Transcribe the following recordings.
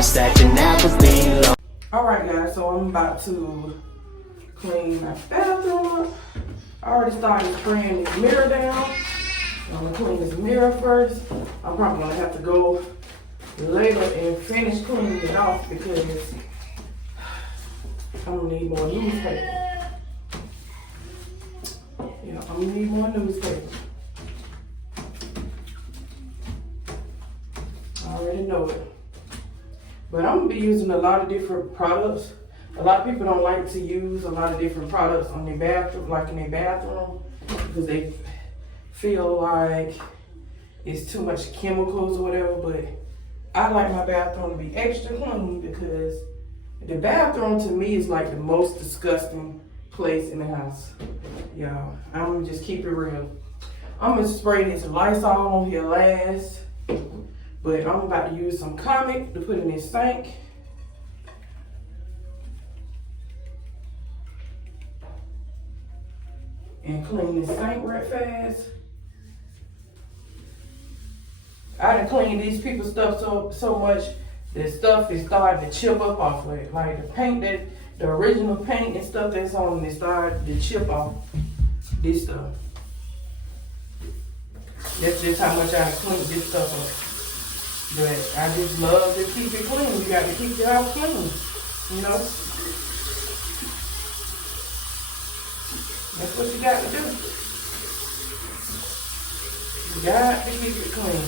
promise that you'll never be alone. Alright guys, so I'm about to clean my bathroom up. I already started spraying this mirror down. I'm gonna clean this mirror first. I'm probably gonna have to go later and finish cleaning it off because I'm gonna need more newspaper. Yeah, I'm gonna need more newspaper. I already know it. But I'm gonna be using a lot of different products. A lot of people don't like to use a lot of different products on their bathroom, like in their bathroom, because they feel like it's too much chemicals or whatever. But I like my bathroom to be extra clean because the bathroom to me is like the most disgusting place in the house. Y'all, I'm gonna just keep it real. I'm gonna spray this Lysol on here last, but I'm about to use some Comic to put in this sink. And clean this sink right fast. I done cleaned these people's stuff so much, the stuff is starting to chip up off of it. Like the paint, the original paint and stuff that's on it started to chip off this stuff. That's just how much I cleaned this stuff up. But I just love to keep it clean. You got to keep your house clean, you know? That's what you got to do. You got to keep it clean.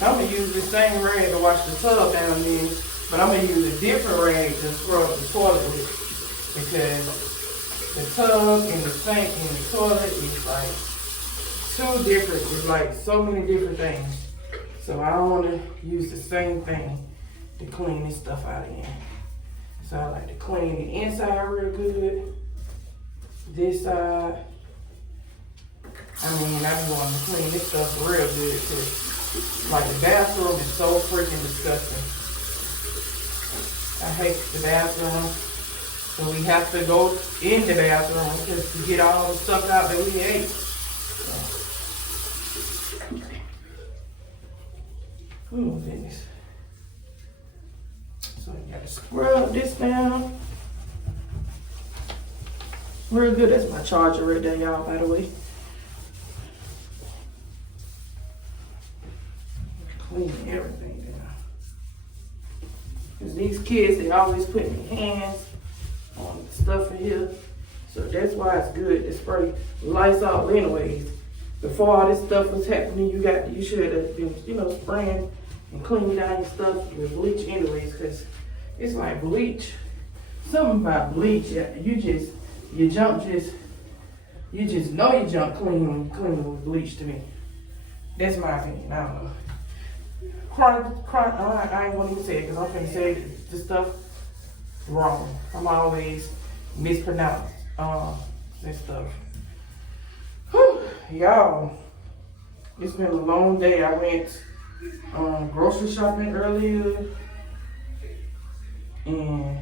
I'm going to use the same rag to wash the tub down there, but I'm going to use a different rag to scrub the toilet with. Because the tub and the sink and the toilet is like two different, it's like so many different things. So I don't want to use the same thing to clean this stuff out of here. So I like to clean the inside real good. This side, I mean, I'm going to clean this stuff real good too. Like the bathroom is so freaking disgusting. I hate the bathroom. So we have to go in the bathroom just to get all the stuff out that we ate. Oh goodness. So you gotta scrub this down real good. That's my charger right there, y'all, by the way. Clean everything down. Because these kids, they always put their hands on the stuff in here. So that's why it's good to spray Lysol anyways. Before all this stuff was happening, you should have been, you know, spraying and cleaning down your stuff with bleach anyways, because it's like bleach. Something about bleach, you just know your junk clean when you clean with bleach to me. That's my opinion, I don't know. I ain't gonna even say it because I'm gonna say this stuff wrong. I'm always mispronounce this stuff. Whew, y'all, it's been a long day. I went grocery shopping earlier, and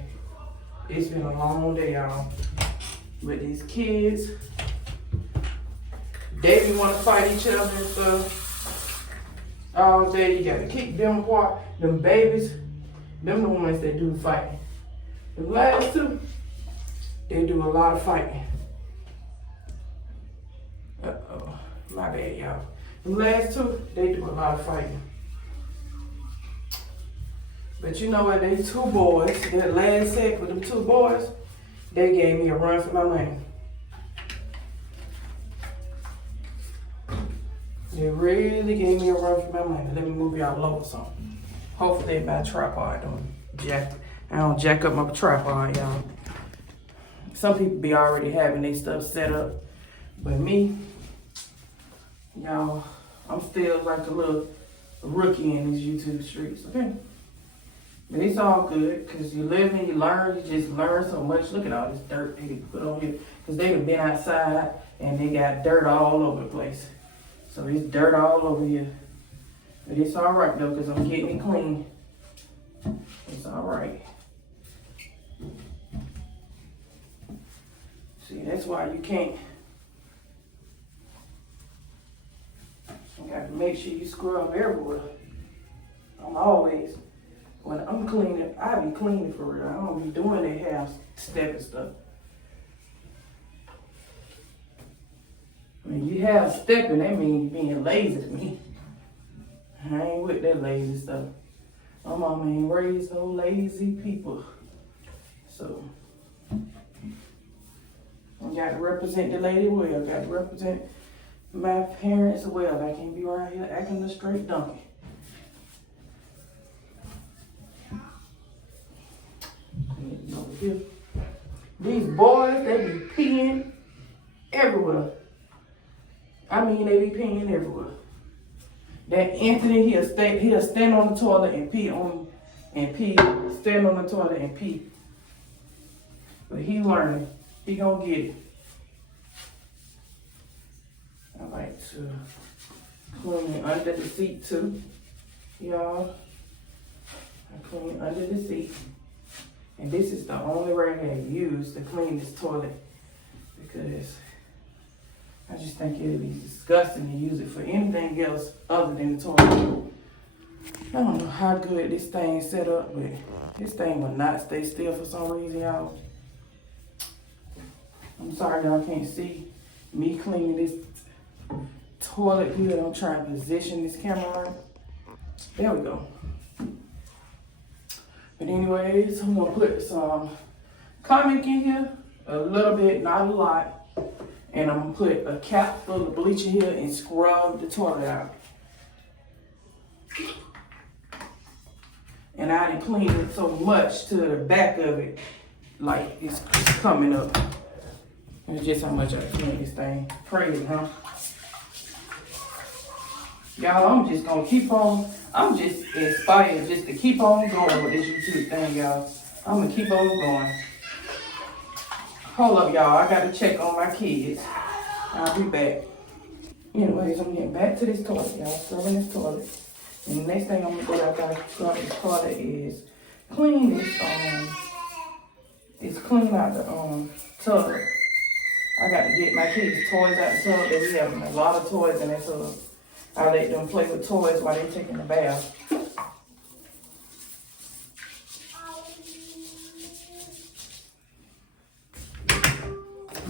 it's been a long day, y'all. With these kids, they be want to fight each other and stuff all day. You gotta keep them apart. Them babies, them the ones that do the fighting. The last two, they do a lot of fighting. Uh-oh, my bad, y'all. The last two, they do a lot of fighting. But you know what, they two boys, that last set with them two boys, they gave me a run for my money. They really gave me a run for my money. Let me move y'all over something. Hopefully my tripod I don't jack up my tripod, y'all. Some people be already having their stuff set up. But me, y'all, I'm still like a little rookie in these YouTube streets, okay? But it's all good, because you live and you learn, you just learn so much. Look at all this dirt they put on here. Because they have been outside and they got dirt all over the place. So it's dirt all over here. But it's all right though, because I'm getting it clean. It's all right. See, that's why you can't You got to make sure you scrub everywhere. I'm always, when I'm cleaning, I be cleaning for real. I don't be doing that half step and stuff. When you have stepping, that means you being lazy to me. I ain't with that lazy stuff. My mama ain't raised no lazy people. So, I got to represent the lady well. Got to represent my parents well. I can't be around here acting a straight donkey. Over here. These boys, they be peeing everywhere. I mean, they be peeing everywhere. That Anthony, he'll stand on the toilet and pee, stand on the toilet and pee. But he learning. He gonna get it. I like to clean under the seat too, y'all. I clean under the seat. And this is the only rag I use to clean this toilet because I just think it'd be disgusting to use it for anything else other than the toilet. I don't know how good this thing's set up, but this thing will not stay still for some reason, y'all. I'm sorry y'all can't see me cleaning this toilet good. I'm trying to position this camera right. There we go. But anyways, I'm gonna put some comic in here, a little bit, not a lot. And I'm gonna put a cap full of bleach in here and scrub the toilet out. And I didn't clean it so much to the back of it, like it's coming up. That's just how much I clean this thing. Crazy, huh? Y'all, I'm just gonna keep on. I'm just inspired just to keep on going with this YouTube thing, y'all. I'm gonna keep on going. Hold up, y'all. I gotta check on my kids. I'll be back. Anyways, I'm getting back to this toilet, y'all. Scrubbing this toilet. And the next thing I'm gonna do after I scrub this toilet is clean this, clean out the tub. I got to get my kids' toys out the tub. They be having a lot of toys in that tub. I let them play with toys while they're taking a bath.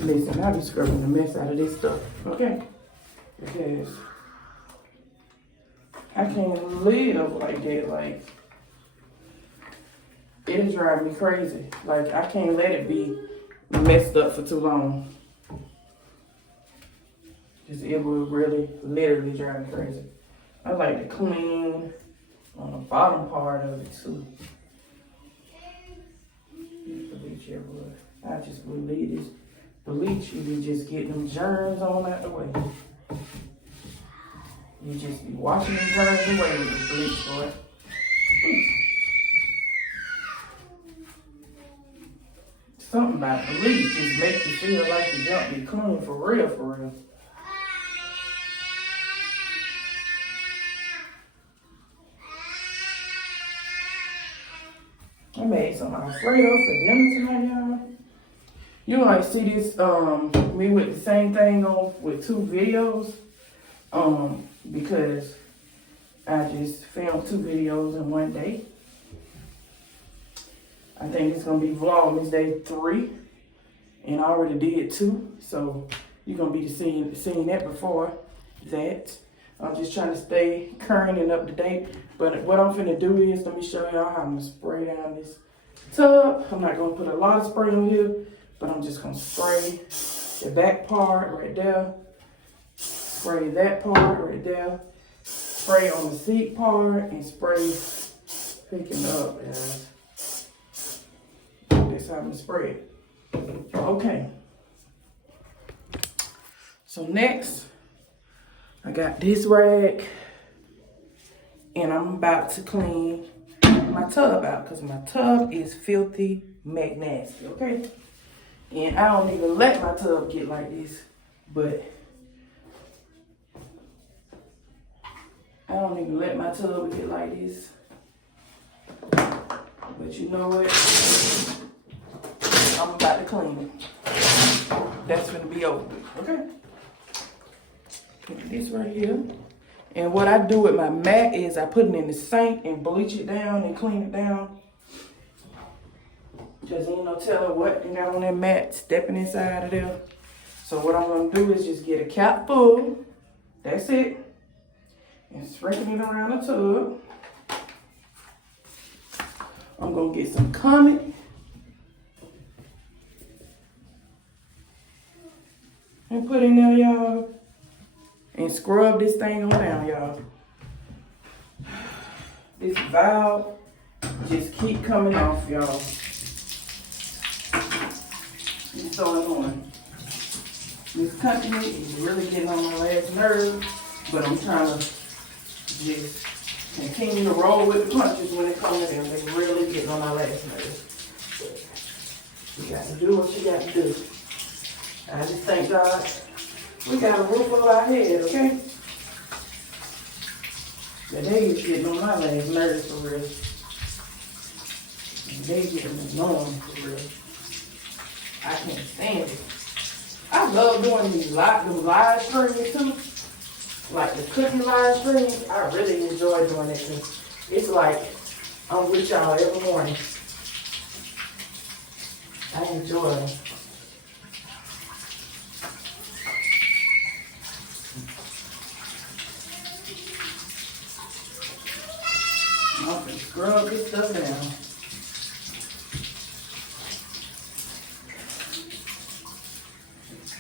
Listen, I be scrubbing the mess out of this stuff, okay? Because I can't live like that. Like, it'll drive me crazy. Like, I can't let it be messed up for too long. Just, it will really, literally drive me crazy. I like to clean on the bottom part of it too. Bleach everywhere. I just believe this bleach, you be just getting them germs on out the way. You just be washing them germs away with the bleach, boy. Something about bleach just makes you feel like the junk be clean for real, for real. I made some Alfredo for dinner tonight, y'all. You might see this, me with the same thing on with 2 videos, because I just filmed 2 videos in one day. I think it's gonna be Vlogmas Day 3, and I already did 2, so you're gonna be seeing that before that. I'm just trying to stay current and up to date. But what I'm finna do is, let me show y'all how I'm gonna spray down this tub. I'm not gonna put a lot of spray on here, but I'm just gonna spray the back part right there. Spray that part right there. Spray on the seat part and spray picking up, guys. That's how I'm gonna spray it. Okay. So next, I got this rag, and I'm about to clean my tub out because my tub is filthy nasty, okay? And I don't even let my tub get like this, but I don't even let my tub get like this. But you know what? I'm about to clean it. That's gonna be over, okay? Put this right here. And what I do with my mat is I put it in the sink and bleach it down and clean it down. Just ain't no telling what they got on that mat stepping inside of there. So what I'm gonna do is just get a cap full. That's it. And sprinkle it around the tub. I'm gonna get some Comet. And put in there, y'all. And scrub this thing on down, y'all. This valve just keep coming off, y'all. It's so annoying. This company is really getting on my last nerve, but I'm trying to just continue to roll with the punches when it comes to them. They're really getting on my last nerve. But you got to do what you got to do. I just thank God we got a roof over our head, okay? But they is getting on my last nerves for real. And they getting annoying for real. I can't stand it. I love doing these live streams too. Like the cooking live streams, I really enjoy doing it because it's like I'm with y'all every morning. I enjoy it. I'm gonna scrub this stuff down.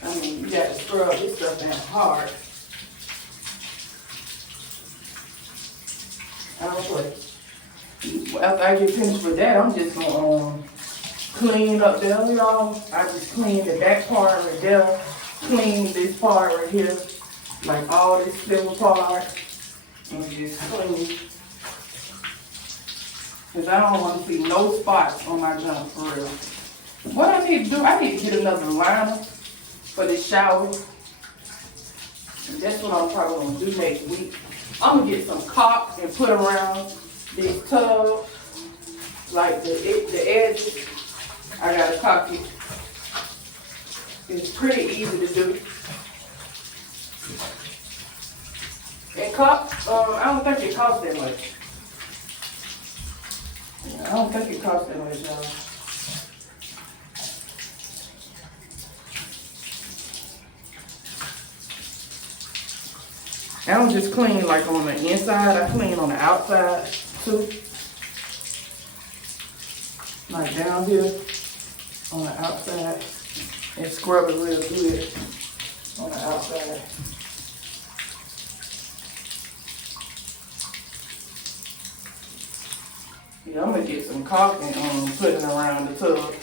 I mean, you got to scrub this stuff down hard. I don't play. After I get finished with that, I'm just gonna clean up there, y'all. I just clean the back part right there, clean this part right here, like all this silver part, and just clean. Because I don't want to see no spots on my junk for real. What I need to do, I need to get another liner for this shower. And that's what I'm probably going to do next week. I'm going to get some caulk and put around this tub. Like the edges, I got to caulk it. It's pretty easy to do. And caulk, I don't think it costs that much. I don't think it costs that much, y'all. I don't just clean like on the inside, I clean on the outside too. Like down here on the outside. And scrub it real good on the outside. Yeah, I'm gonna get some caulk and put it around the tub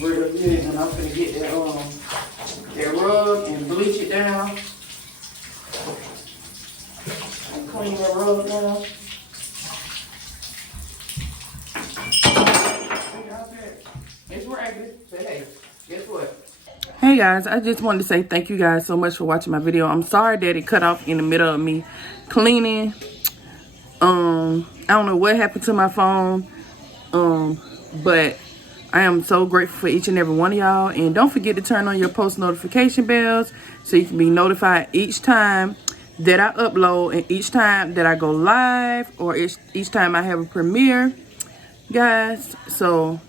real good, and I'm gonna get that rug and bleach it down and clean that rug down. It's ragged, but hey, guess what? Hey guys, I just wanted to say thank you guys so much for watching my video. I'm sorry that it cut off in the middle of me cleaning. I don't know what happened to my phone, but I am so grateful for each and every one of y'all. And don't forget to turn on your post notification bells so you can be notified each time that I upload and each time that I go live or each time I have a premiere, guys. So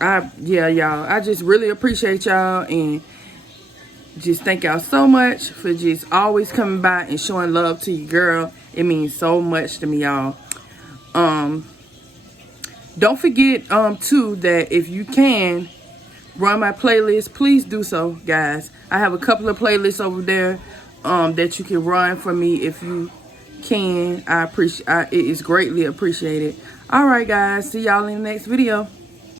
yeah, y'all, I just really appreciate y'all and just thank y'all so much for just always coming by and showing love to your girl. It means so much to me, y'all. Don't forget too that if you can run my playlist, please do so, guys. I have a couple of playlists over there that you can run for me if you can. I appreciate it. Is greatly appreciated. All right, guys, see y'all in the next video.